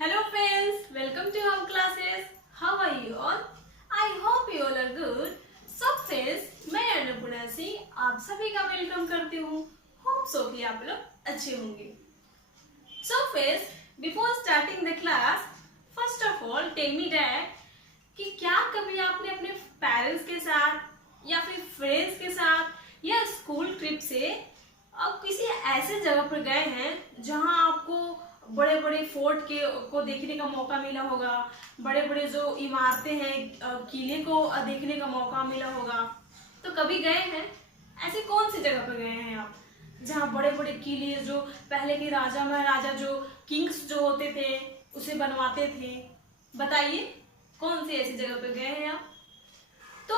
Hello friends, welcome to our classes. How are you all? I hope you all are good. So friends, मैं अन्नपूर्णा सिंह आप सभी का welcome करती हूँ. Hope so कि आप लोग अच्छे होंगे. So friends, before starting the class, first of all tell me that कि क्या कभी आपने अपने पेरेंट्स के साथ या फिर फ्रेंड्स के साथ या स्कूल ट्रिप से अब किसी ऐसे जगह पर गए हैं जहां आपको बड़े बड़े फोर्ट के को देखने का मौका मिला होगा, बड़े बड़े जो इमारतें हैं किले को देखने का मौका मिला होगा. तो कभी गए हैं? ऐसे कौन सी जगह पर गए हैं आप जहाँ बड़े बड़े किले जो पहले के राजा महाराजा जो किंग्स जो होते थे उसे बनवाते थे? बताइए कौन सी ऐसी जगह पर गए हैं आप? तो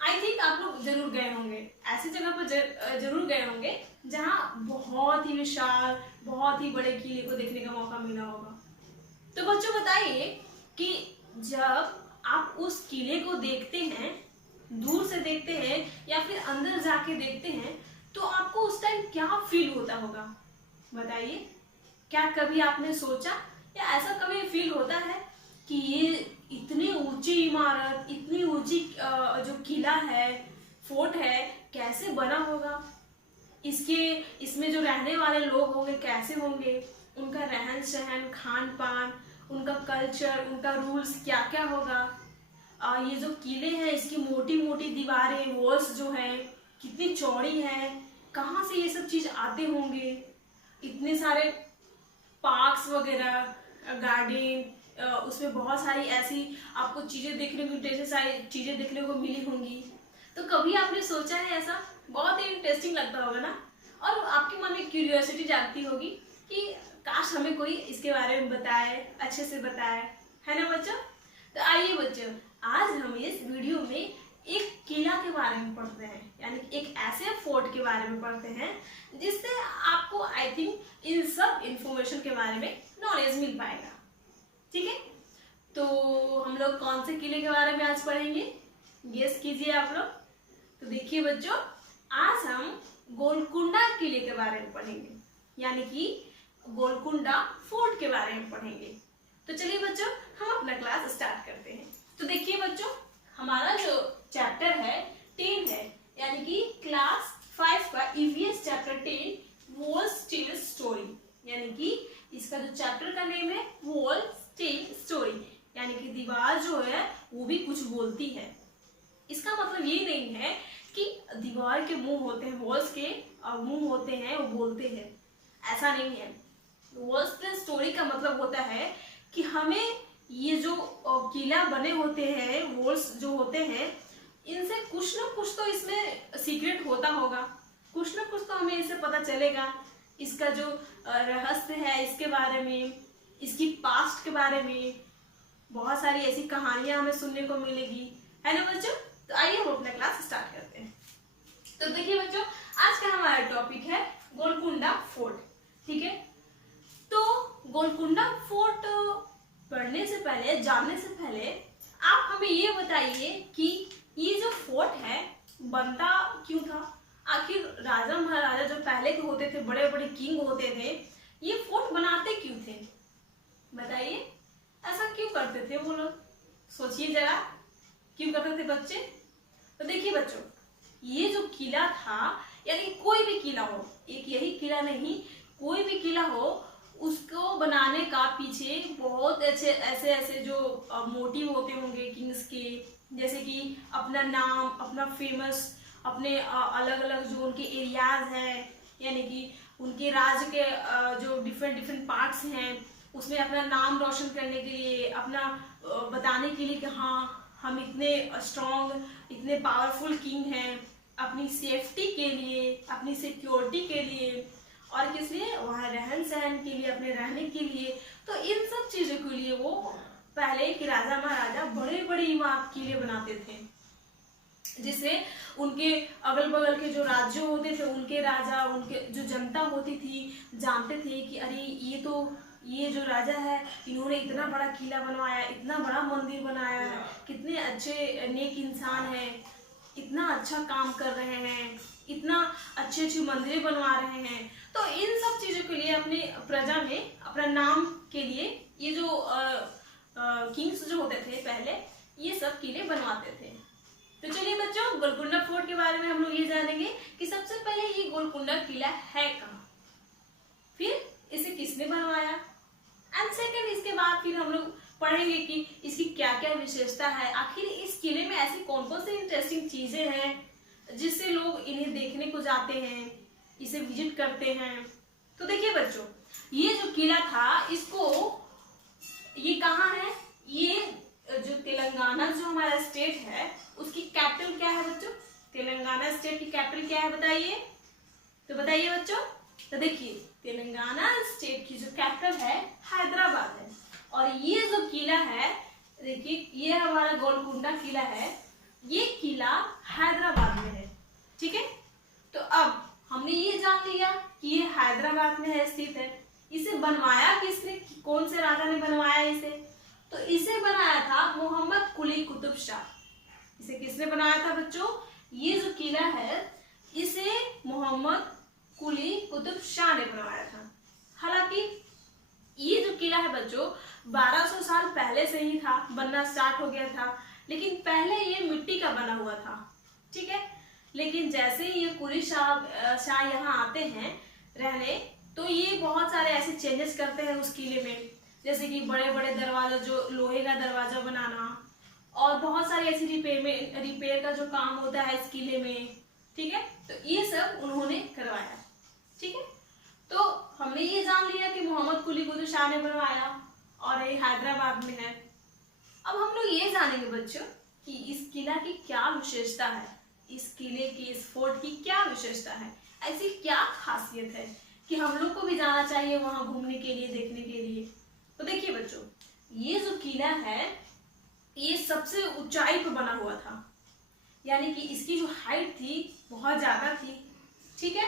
आई थिंक आप लोग जरूर गए होंगे, ऐसी जगह पर जरूर गए होंगे जहाँ बहुत ही विशाल बहुत ही बड़े किले को देखने का मौका मिला होगा. तो बच्चों बताइए कि जब आप उस किले को देखते हैं, दूर से देखते हैं या फिर अंदर जाके देखते हैं, तो आपको उस टाइम क्या फील होता होगा? बताइए. क्या कभी आपने सोचा या ऐसा कभी फील होता है कि ये इतनी ऊंची इमारत, इतनी ऊंची जो किला है, फोर्ट है, कैसे बना होगा? इसमें जो रहने वाले लोग होंगे कैसे होंगे? उनका रहन सहन, खान पान, उनका कल्चर, उनका रूल्स क्या क्या होगा? ये जो किले हैं इसकी मोटी मोटी दीवारें, वॉल्स जो है कितनी चौड़ी है, कहाँ से ये सब चीज आते होंगे? इतने सारे पार्क्स वगैरह, गार्डन, उसमें बहुत सारी ऐसी आपको चीजें देखने को, ढेर सारी चीजें देखने को मिली होंगी. तो कभी आपने सोचा है ऐसा? बहुत ही इंटरेस्टिंग लगता होगा ना, और आपके मन में क्यूरियोसिटी जागती होगी कि काश हमें कोई इसके बारे में बताए, अच्छे से बताए, है ना बच्चों? तो आइए बच्चों, आज हम इस वीडियो में एक किला के बारे में पढ़ते हैं, यानी एक ऐसे फोर्ट के बारे में पढ़ते हैं जिससे आपको आई थिंक इन सब इंफॉर्मेशन के बारे में नॉलेज मिल पाएगा. ठीक है, तो हम लोग कौन से किले के बारे में आज पढ़ेंगे? गेस कीजिए आप लोग. तो देखिए बच्चों, आज हम गोलकुंडा किले के बारे में पढ़ेंगे, यानी कि गोलकुंडा फोर्ट के बारे में पढ़ेंगे. तो चलिए बच्चों, हम अपना क्लास स्टार्ट करते हैं. तो देखिए बच्चों, हमारा जो चैप्टर है 10 है, यानी कि क्लास 5 का EVS chapter 10 walls tell story, यानी कि इसका जो चैप्टर का नेम है वॉल्स टेल स्टोरी, यानी कि दीवार जो है वो भी कुछ बोलती है. इसका मतलब ये नहीं है कि दीवार के मुंह होते हैं, वॉल्स के मुंह होते हैं वो बोलते हैं, ऐसा नहीं है. वॉल्स टेल स्टोरी का मतलब होता है कि हमें ये जो किला बने होते हैं, वॉल्स जो होते हैं, इनसे कुछ ना कुछ तो इसमें सीक्रेट होता होगा, कुछ ना कुछ तो हमें इससे पता चलेगा. इसका जो रहस्य है इसके बारे में, इसकी पास्ट के बारे में बहुत सारी ऐसी कहानियां हमें सुनने को मिलेगी, है ना बच्चों? तो आइए हम अपना क्लास स्टार्ट करते हैं. तो देखिए बच्चों, आज का हमारा टॉपिक है गोलकुंडा फोर्ट. ठीक है, तो गोलकुंडा फोर्ट पढ़ने से पहले, जानने से पहले आप हमें ये बताइए कि ये जो फोर्ट है बनता क्यों था? आखिर राजा महाराजा जो पहले के होते थे, बड़े बड़े किंग होते थे, ये फोर्ट बनाते क्यों थे? बताइए, ऐसा क्यों करते थे वो लोग? सोचिए जरा, क्यों करते थे बच्चे? तो देखिए बच्चों, ये जो किला था, यानी कोई भी किला हो, एक यही किला नहीं, कोई भी किला हो, उसको बनाने का पीछे बहुत अच्छे ऐसे ऐसे जो मोटिव होते होंगे किंग्स के, जैसे कि अपना नाम, अपना फेमस, अपने अलग अलग जो उनके एरियाज हैं, यानी कि उनके राज्य के जो डिफरेंट डिफरेंट पार्ट्स हैं, उसमें अपना नाम रोशन करने के लिए, अपना बताने के लिए कि हाँ हम इतने स्ट्रॉन्ग, इतने पावरफुल किंग हैं, अपनी सेफ्टी के लिए, अपनी सिक्योरिटी के लिए, और किस लिए? वहाँ रहन सहन के लिए, अपने रहने के लिए. तो इन सब चीजों के लिए वो पहले के राजा महाराजा बड़े बड़े इमारत किले बनाते थे, जिससे उनके अगल बगल के जो राज्य होते थे, उनके राजा, उनके जो जनता होती थी, जानते थे कि अरे ये जो राजा है, इन्होंने इतना बड़ा किला बनवाया, इतना बड़ा मंदिर बनाया, कितने अच्छे नेक इंसान हैं, इतना अच्छा काम कर रहे हैं, इतना अच्छे अच्छे मंदिर बनवा रहे हैं. तो इन सब चीजों के लिए अपनी प्रजा में अपना नाम के लिए ये जो किंग्स जो होते थे पहले, ये सब किले बनवाते थे। तो चलिए बच्चों, गोलकुंडा फोर्ट के बारे में हम लोग ये जानेंगे कि सबसे पहले ये गोलकुंडा किला है कहाँ, फिर इसे किसने बनवाया, एंड सेकंड इसके बाद फिर हम लोग पढ़ेंगे कि इसकी क्या क्या विशेषता है, आखिर इस किले में ऐसी कौन कौन सी इंटरेस्टिंग चीजें हैं जिससे लोग इन्हें देखने को जाते हैं, इसे विजिट करते हैं। तो देखिए बच्चों, ये जो किला था, इसको ये कहाँ है, ये जो तेलंगाना जो हमारा स्टेट है उसकी कैपिटल क्या है बच्चों, तेलंगाना स्टेट की कैपिटल क्या है बताइए, तो बताइए बच्चों। तो देखिए, तेलंगाना स्टेट की जो कैपिटल है हैदराबाद है, और ये जो किला है, देखिए ये हमारा गोलकुंडा किला है, ये किला हैदराबाद में है। ठीक है, तो अब हमने ये जान लिया कि ये हैदराबाद में है, स्थित है। इसे बनवाया किसने, कौन से राजा ने बनवाया इसे, तो इसे बनाया था मोहम्मद कुली कुतुब शाह। इसे किसने बनाया था बच्चों, ये जो किला है इसे मोहम्मद कुली कुतुब शाह ने बनवाया था। हालांकि ये जो किला है बच्चों 1200 साल पहले से ही था, बनना स्टार्ट हो गया था, लेकिन पहले ये मिट्टी का बना हुआ था। ठीक है, लेकिन जैसे ही ये कुली शाह यहाँ आते हैं रहने, तो ये बहुत सारे ऐसे चेंजेस करते हैं उस किले में, जैसे कि बड़े बड़े दरवाजा, जो लोहे का दरवाजा बनाना, और बहुत सारी ऐसी रिपेयर का जो काम होता है इस किले में। ठीक है, तो ये सब उन्होंने करवाया। ठीक है, तो हमने ये जान लिया कि मोहम्मद कुली कुतुब शाह ने बनवाया और ये हैदराबाद में है। अब हम लोग ये जानेंगे बच्चों कि इस किला की क्या विशेषता है, इस किले की, इस फोर्ट की क्या विशेषता है, ऐसी क्या खासियत है कि हम लोग को भी जाना चाहिए वहां घूमने के लिए, देखने के लिए। तो देखिए बच्चों, ये जो किला है ये सबसे ऊंचाई पर बना हुआ था, यानी कि इसकी जो हाइट थी बहुत ज्यादा थी। ठीक है,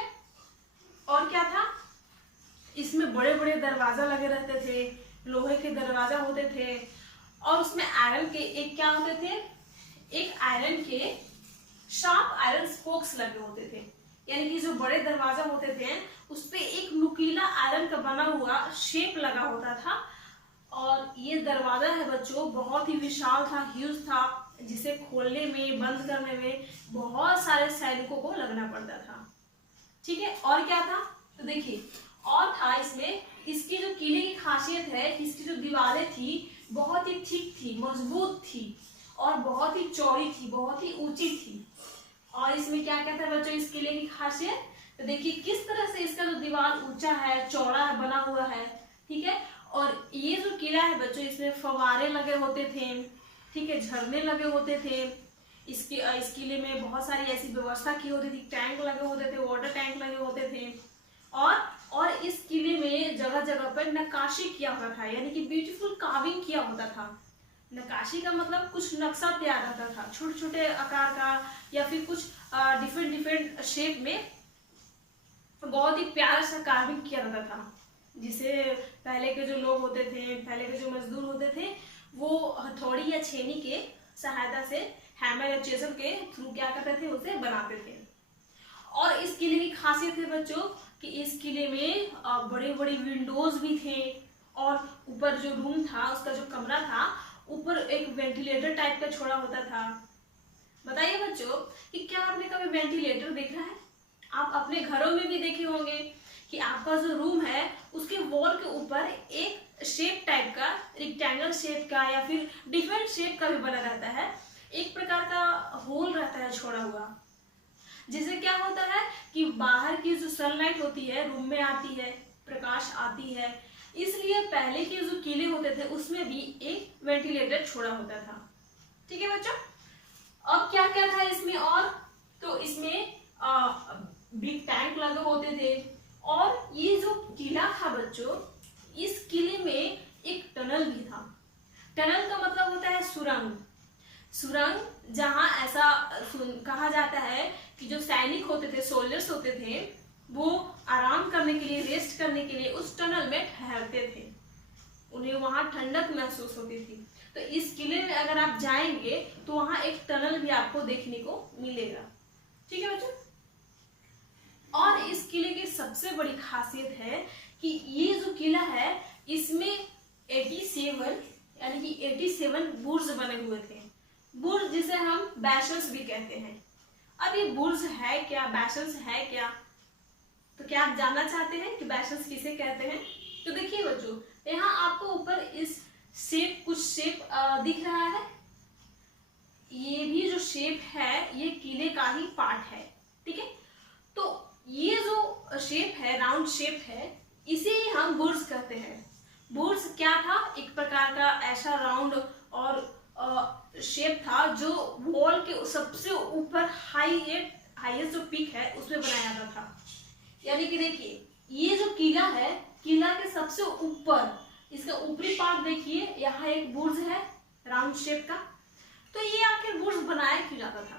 और क्या था, इसमें बड़े बड़े दरवाजा लगे रहते थे, लोहे के दरवाजा होते थे, और उसमें आयरन के एक क्या होते थे, एक आयरन के शार्प आयरन स्पोक्स लगे होते थे, यानी कि जो बड़े दरवाजा होते थे उस पे एक नुकीला आयरन का बना हुआ शेप लगा होता था। और ये दरवाजा है बच्चों बहुत ही विशाल था, ह्यूज था, जिसे खोलने में, बंद करने में बहुत सारे सैनिकों को लगना पड़ता था। ठीक है, और क्या था, तो देखिए और था इसमें, इसकी जो किले की खासियत है, इसकी जो दीवारें थी बहुत ही ठीक थी, मजबूत थी, और बहुत ही चौड़ी थी, बहुत ही ऊंची थी। और इसमें क्या क्या था बच्चों इस किले की खासियत, तो देखिए किस तरह से इसका जो दीवार ऊंचा है, चौड़ा है, बना हुआ है। ठीक है, और ये जो किला है बच्चों इसमें फव्वारे लगे होते थे, ठीक है, झरने लगे होते थे। इस किले में बहुत सारी ऐसी व्यवस्था की होती थी, टैंक लगे होते थे, वाटर टैंक लगे होते थे, और इस किले में जगह जगह पर नक्काशी किया हुआ था, यानी कि ब्यूटीफुल कार्विंग किया होता था। नक्काशी का मतलब कुछ नक्शा तैयार रहता था, छोटे छोटे आकार का, या फिर कुछ डिफरेंट शेप में बहुत ही प्यारा सा कार्विंग किया रहता था, जिसे पहले के जो लोग होते थे, पहले के जो मजदूर होते थे, वो हथौड़ी या छेनी के सहायता से, हैमर या चेजल के थ्रू क्या करते थे, उसे बनाते थे। और इस किले की खासियत है बच्चों कि इस किले में बड़े बड़े विंडोज भी थे, और ऊपर जो रूम था, उसका जो कमरा था, ऊपर एक वेंटिलेटर टाइप का छोड़ा होता था। बताइए बच्चों कि क्या आपने कभी वेंटिलेटर देखा है, आप अपने घरों में भी देखे होंगे कि आपका जो रूम है उसके वॉल के ऊपर एक शेप टाइप का, रेक्टेंगल शेप का या फिर डिफरेंट शेप का भी बना रहता है, एक प्रकार का होल रहता है छोड़ा हुआ, जिससे क्या होता है कि बाहर की जो सनलाइट होती है रूम में आती है, प्रकाश आती है। इसलिए पहले के जो किले होते थे उसमें भी एक वेंटिलेटर छोड़ा होता था। ठीक है बच्चों, अब क्या क्या था इसमें, और तो इसमें बिग टैंक लगे होते थे, और ये जो किला था बच्चों, इस किले में एक टनल भी था। टनल का मतलब होता है सुरंग। सुरंग जहां ऐसा कहा जाता है कि जो सैनिक होते थे, सोल्जर्स होते थे, वो आराम करने के लिए, रेस्ट करने के लिए उस टनल में ठहरते थे, उन्हें वहां ठंडक महसूस होती थी। तो इस किले में अगर आप जाएंगे तो वहां एक टनल भी आपको देखने को मिलेगा। ठीक है बच्चों, और इस किले की सबसे बड़ी खासियत है कि ये जो किला है इसमें 87 यानी कि 87 बुर्ज बने हुए थे। बुर्ज जिसे हम बैशल्स भी कहते हैं। अब ये बुर्ज है क्या, बैशल्स है क्या, तो क्या आप जानना चाहते हैं कि बैशल्स किसे कहते हैं? तो देखिए बच्चों, यहाँ आपको ऊपर इस कुछ शेप दिख रहा है। ये भी जो शेप है ये किले का ही पार्ट है, ठीक है। तो ये जो शेप है, राउंड शेप है, इसे ही हम बुर्ज कहते हैं। बुर्ज क्या था? एक प्रकार का ऐसा राउंड और शेप था जो वॉल के सबसे ऊपर हाईएस्ट जो पीक है उसमें बनाया जाता था। यानी कि देखिए, ये जो किला है, किला के सबसे ऊपर इसका ऊपरी पार्ट देखिए, यहाँ एक बुर्ज है राउंड शेप का। तो ये आखिर बुर्ज बनाया क्यों जाता था,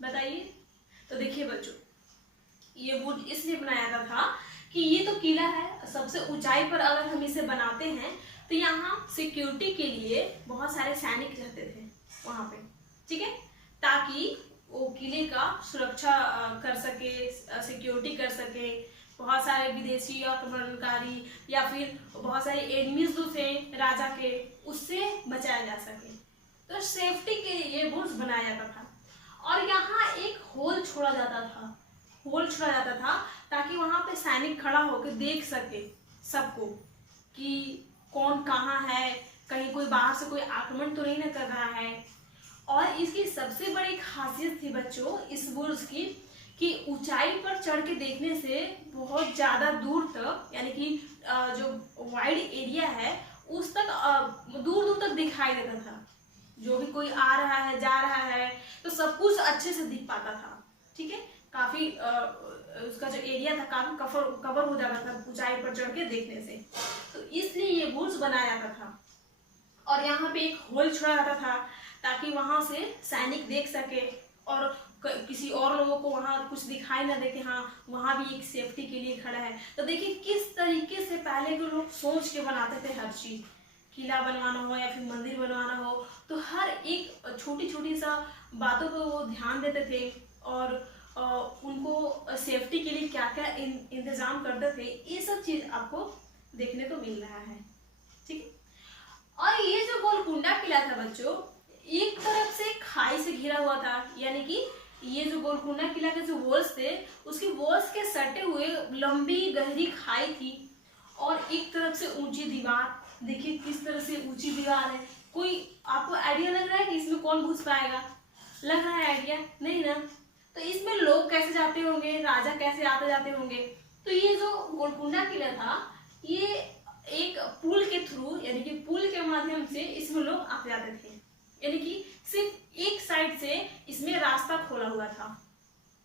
बताइए? तो देखिए बच्चों, ये बुर्ज इसलिए बनाया जाता था कि ये तो किला है, सबसे ऊंचाई पर अगर हम इसे बनाते हैं तो यहाँ सिक्योरिटी के लिए बहुत सारे सैनिक रहते थे वहां पे, ठीक है, ताकि वो किले का सुरक्षा कर सके, सिक्योरिटी कर सके। बहुत सारे विदेशी आक्रमणकारी या फिर बहुत सारे एनिमीज जो थे राजा के, उससे बचाया जा सके। तो सेफ्टी के लिए बुर्ज बनाया जाता था और यहाँ एक होल छोड़ा जाता था ताकि वहां पे सैनिक खड़ा होकर देख सके सबको कि कौन कहाँ है, कहीं कोई बाहर से कोई आक्रमण तो नहीं न कर रहा है। और इसकी सबसे बड़ी खासियत थी बच्चों इस बुर्ज की कि ऊंचाई पर चढ़ के देखने से बहुत ज्यादा दूर तक, यानी कि जो वाइड एरिया है उस तक दूर दूर तक दिखाई देता था। जो भी कोई आ रहा है, जा रहा है, तो सब कुछ अच्छे से दिख पाता था, ठीक है। काफी उसका जो एरिया था काफी कवर हो जाता था ऊंचाई पर चढ़ के देखने से। तो इसलिए ये बुर्ज बनाया जाता था और यहाँ पे एक होल छोड़ा जाता था ताकि वहां से सैनिक देख सके और किसी और लोगों को वहां कुछ दिखाई ना दे कि हाँ वहां भी एक सेफ्टी के लिए खड़ा है। तो देखिए किस तरीके से पहले के लोग सोच के बनाते थे हर चीज, किला बनवाना हो या फिर मंदिर बनवाना हो, तो हर एक छोटी छोटी सा बातों को वो ध्यान देते थे और उनको सेफ्टी के लिए क्या क्या इंतजाम करते थे, ये सब चीज आपको देखने को मिल रहा है, ठीक है। और ये जो गोलकुंडा किला था बच्चों, एक तरफ से खाई से घिरा हुआ था, यानी कि ये जो गोलकुंडा किला के जो वॉल्स थे उसकी वॉल्स के सटे हुए लंबी गहरी खाई थी और एक तरफ से ऊंची दीवार। देखिए किस तरह से ऊंची दीवार है। कोई आपको आइडिया लग रहा है कि इसमें कौन घुस पाएगा? लग रहा है आइडिया? नहीं ना। तो इसमें लोग कैसे जाते होंगे, राजा कैसे आते जाते होंगे? तो ये जो गोलकुंडा किला था ये एक पुल के थ्रू, यानी कि पुल के माध्यम से इसमें लोग आते जाते थे, यानी कि सिर्फ एक साइड से इसमें रास्ता खोला हुआ था,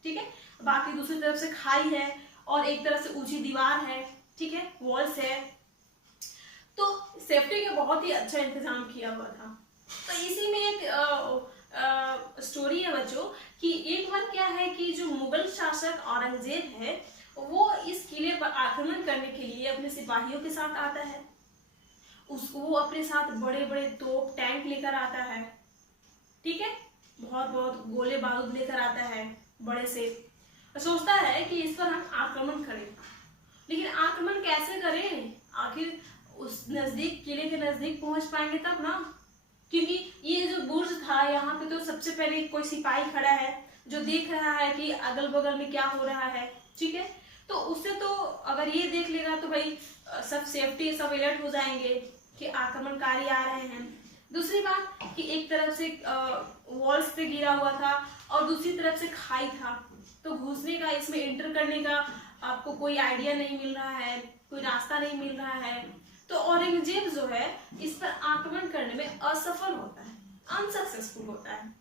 ठीक है। बाकी दूसरी तरफ से खाई है और एक तरफ से ऊंची दीवार है, ठीक है, वॉल्स है। तो सेफ्टी का बहुत ही अच्छा इंतजाम किया हुआ था। तो इसी में एक स्टोरी है बच्चों कि एक बार क्या है कि जो मुगल शासक औरंगजेब है वो इस किले पर आक्रमण करने के लिए अपने सिपाहियों के साथ आता है। वो अपने साथ बड़े बड़े तोप टैंक लेकर आता है, ठीक है, बहुत बहुत गोले बारूद लेकर आता है बड़े से। सोचता है कि इस पर हम आक्रमण करें, लेकिन आक्रमण कैसे करें? आखिर उस नजदीक, किले के नजदीक पहुंच पाएंगे तब ना, क्योंकि ये जो बुर्ज था यहाँ पे तो सबसे पहले कोई सिपाही खड़ा है जो देख रहा है कि अगल बगल में क्या हो रहा है, ठीक है। तो उससे तो अगर ये देख लेगा तो भाई सब सेफ्टी, सब अलर्ट हो जाएंगे कि आक्रमणकारी आ रहे हैं। दूसरी बात कि एक तरफ से वॉल्स से घिरा हुआ था और दूसरी तरफ से खाई था, तो घुसने का, इसमें एंटर करने का आपको कोई आइडिया नहीं मिल रहा है, कोई रास्ता नहीं मिल रहा है। तो औरंगजेब जो है इस पर आक्रमण करने में असफल होता है, अनसक्सेसफुल होता है।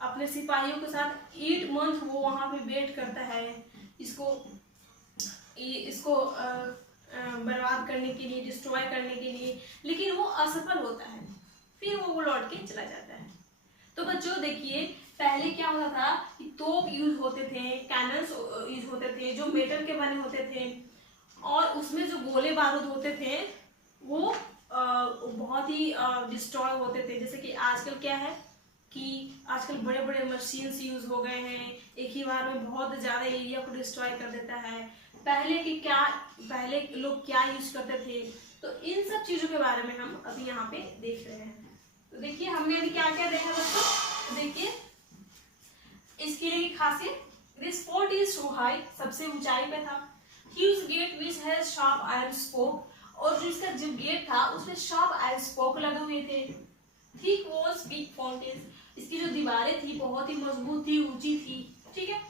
अपने सिपाहियों के साथ 8 मंथ वो वहां पे वेट करता है इसको बर्बाद करने के लिए, डिस्ट्रॉय करने के लिए, लेकिन वो असफल होता है। फिर वो लौट के चला जाता है। तो बच्चों देखिए पहले क्या होता था कि तोप यूज होते थे, कैनन्स यूज होते थे जो मेटल के बने होते थे और उसमें जो गोले बारूद होते थे वो बहुत ही डिस्ट्रॉय होते थे। जैसे कि आजकल क्या है कि आजकल बड़े बड़े मशीन्स यूज हो गए हैं, एक ही बार में बहुत ज्यादा एरिया को डिस्ट्रॉय कर देता है। पहले लोग क्या यूज करते थे, तो इन सब चीजों के बारे में हम अभी यहाँ पे देख रहे हैं। तो देखिए हमने अभी क्या क्या देखा बच्चों, तो देखिए इस किले की खासियत, this fort is so high, सबसे ऊंचाई पे था। Huge gate which has sharp iron spoke, और जो इसका जो गेट था उसमें शार्प आयरन स्पोक लगे हुए थे। थिक वॉल्स, बिग फाउंटेन्स, इसकी जो दीवारें थी बहुत ही मजबूत थी, ऊंची थी, ठीक है।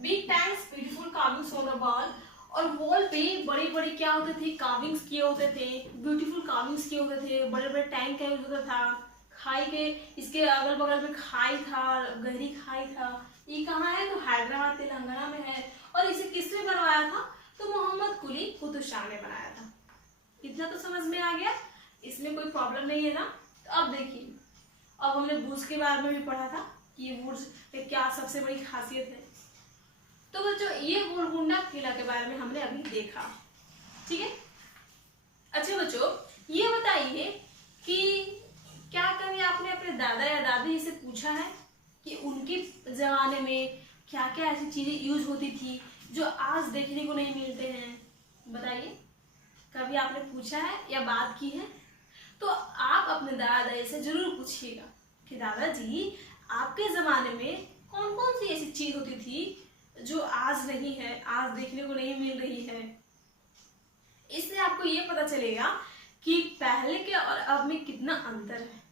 Big tanks, beautiful carvings on the wall, और वॉल पे बड़ी बड़ी क्या होते थे, कार्विंग्स किए होते थे, ब्यूटीफुल कार्विंग्स किए होते थे, बड़े बड़े टैंक का यूज होता था। खाई के इसके अगल बगल में खाई था, गहरी खाई था। ये कहाँ है, तो हैदराबाद तेलंगाना में है। और इसे किसने बनवाया था, तो मोहम्मद कुली कुतुब शाह ने बनाया था। इतना तो समझ में आ गया, इसमें कोई प्रॉब्लम नहीं है ना। तो अब देखिए, अब हमने बुर्ज के बारे में भी पढ़ा था कि ये बुर्ज में क्या सबसे बड़ी खासियत है। तो बच्चों ये गोलकुंडा किला के बारे में हमने अभी देखा, ठीक है। अच्छा बच्चों ये बताइए कि क्या कभी आपने अपने दादा या दादी से पूछा है कि उनके जमाने में क्या क्या ऐसी चीजें यूज होती थी जो आज देखने को नहीं मिलते हैं, बताइए। कभी आपने पूछा है या बात की है, तो आप अपने दादा दादी से जरूर पूछिएगा कि दादाजी आपके जमाने में कौन कौन सी ऐसी चीज होती थी जो आज नहीं है, आज देखने को नहीं मिल रही है। इससे आपको ये पता चलेगा कि पहले के और अब में कितना अंतर है,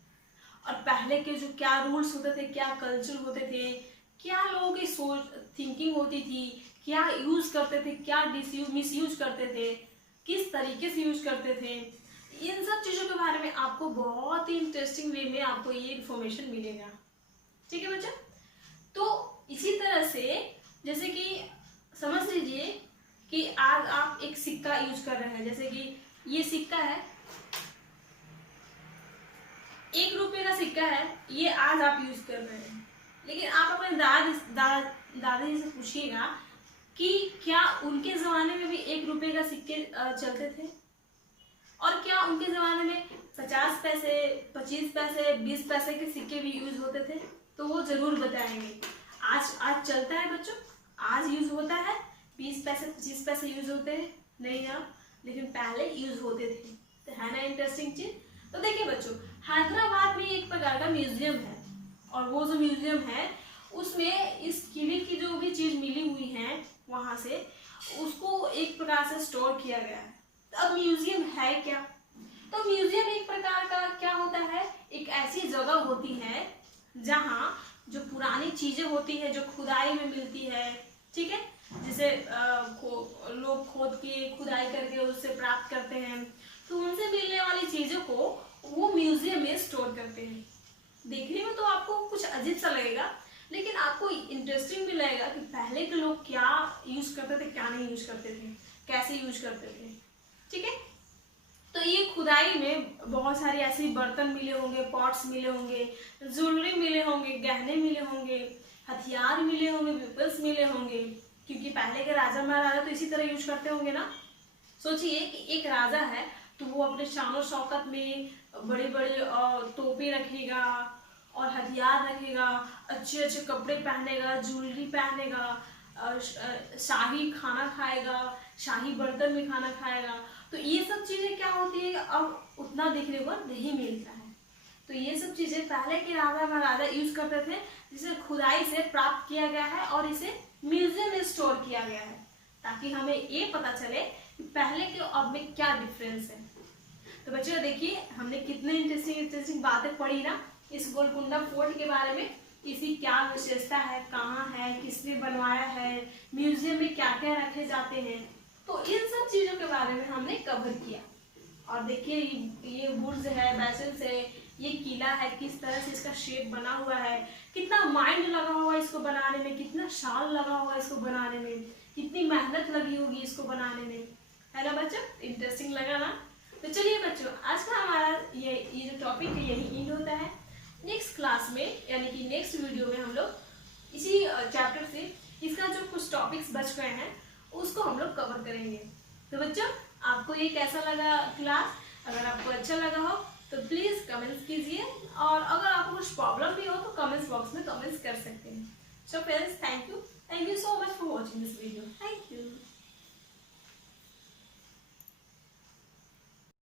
और पहले के जो क्या रूल्स होते थे, क्या कल्चर होते थे, क्या लोगों की सोच थिंकिंग होती थी, क्या यूज करते थे, क्या मिस यूज करते थे, किस तरीके से यूज करते थे। इन सब चीजों के बारे में आपको बहुत ही इंटरेस्टिंग वे में आपको ये इन्फॉर्मेशन मिलेगा, ठीक है बच्चा। तो इसी तरह से जैसे कि समझ लीजिए कि आज आप एक सिक्का यूज कर रहे हैं, जैसे कि ये सिक्का है, 1 रुपए का सिक्का है, ये आज आप यूज कर रहे हैं। लेकिन आप अपने दादाजी से पूछिएगा कि क्या उनके जमाने में भी 1 रुपए का सिक्के चलते थे, और क्या उनके जमाने में 50 पैसे, 25 पैसे, 20 पैसे के सिक्के भी यूज होते थे, तो वो जरूर बताएंगे। आज चलता है बच्चों, आज यूज होता है, 20 पैसे 25 पैसे यूज होते हैं नहीं ना, लेकिन पहले यूज होते थे। तो है ना इंटरेस्टिंग चीज। तो देखिए बच्चों, हैदराबाद में एक प्रकार का म्यूजियम है, और वो जो म्यूजियम है उसमें इस किले की जो भी चीज मिली हुई है वहां से उसको एक प्रकार से स्टोर किया गया है। तो अब म्यूजियम है क्या, तो म्यूजियम एक प्रकार का क्या होता है, एक ऐसी जगह होती है जहाँ जो पुरानी चीजें होती है जो खुदाई में मिलती है, ठीक है, जिसे लोग खोद के खुदाई करके उससे प्राप्त करते हैं, तो उनसे मिलने वाली चीजों को वो म्यूजियम में स्टोर करते हैं। देखने में तो आपको कुछ अजीब सा लगेगा, लेकिन आपको इंटरेस्टिंग भी लगेगा कि पहले के लोग क्या यूज करते थे, क्या नहीं यूज करते थे, कैसे यूज करते थे, ठीक है। तो ये खुदाई में बहुत सारे ऐसे बर्तन मिले होंगे, पॉट्स मिले होंगे, ज्वेलरी मिले होंगे, गहने मिले होंगे, हथियार मिले होंगे, वेपन्स मिले होंगे, क्योंकि पहले के राजा महाराजा तो इसी तरह यूज करते होंगे ना। सोचिए कि एक राजा है तो वो अपने शान शौकत में बड़े बड़े तोपे रखेगा और हथियार रखेगा, अच्छे अच्छे कपड़े पहनेगा, ज्वेलरी पहनेगा, शाही खाना खाएगा, शाही बर्तन में खाना खाएगा। तो ये सब चीजें क्या होती है, अब उतना देखने को नहीं मिलता है। तो ये सब चीजें पहले के राजा महाराजा यूज करते थे, जिसे खुदाई से प्राप्त किया गया है और इसे म्यूजियम में स्टोर किया गया है, ताकि हमें ये पता चले कि पहले के और अब में क्या डिफरेंस है। तो बच्चों देखिए हमने कितने इंटरेस्टिंग बातें पढ़ी ना इस गोलकुंडा फोर्ट के बारे में, इसकी क्या विशेषता है, कहाँ है, किसने बनवाया है, म्यूजियम में क्या क्या रखे जाते हैं, तो इन सब चीजों के बारे में हमने कवर किया। और देखिए ये बुर्ज है, बैसल्स है, ये किला है, किस तरह से इसका शेप बना हुआ है, कितना माइंड लगा हुआ है इसको बनाने में, कितना साल लगा हुआ है इसको बनाने में, कितनी मेहनत लगी होगी इसको बनाने में, है ना बच्चों। इंटरेस्टिंग लगा ना। तो चलिए बच्चों आज का हमारा ये जो टॉपिक है यही एंड होता है। नेक्स्ट क्लास में यानी कि नेक्स्ट वीडियो में हम लोग इसी चैप्टर से इसका जो कुछ टॉपिक्स बच गए हैं उसको हम लोग कवर करेंगे। तो बच्चों आपको ये कैसा लगा क्लास, अगर आपको अच्छा लगा हो तो प्लीज कमेंट्स कीजिए, और अगर आपको कुछ प्रॉब्लम भी हो तो कमेंट्स बॉक्स में कमेंट्स कर सकते हैं। So friends thank you so much for watching this video. Thank you.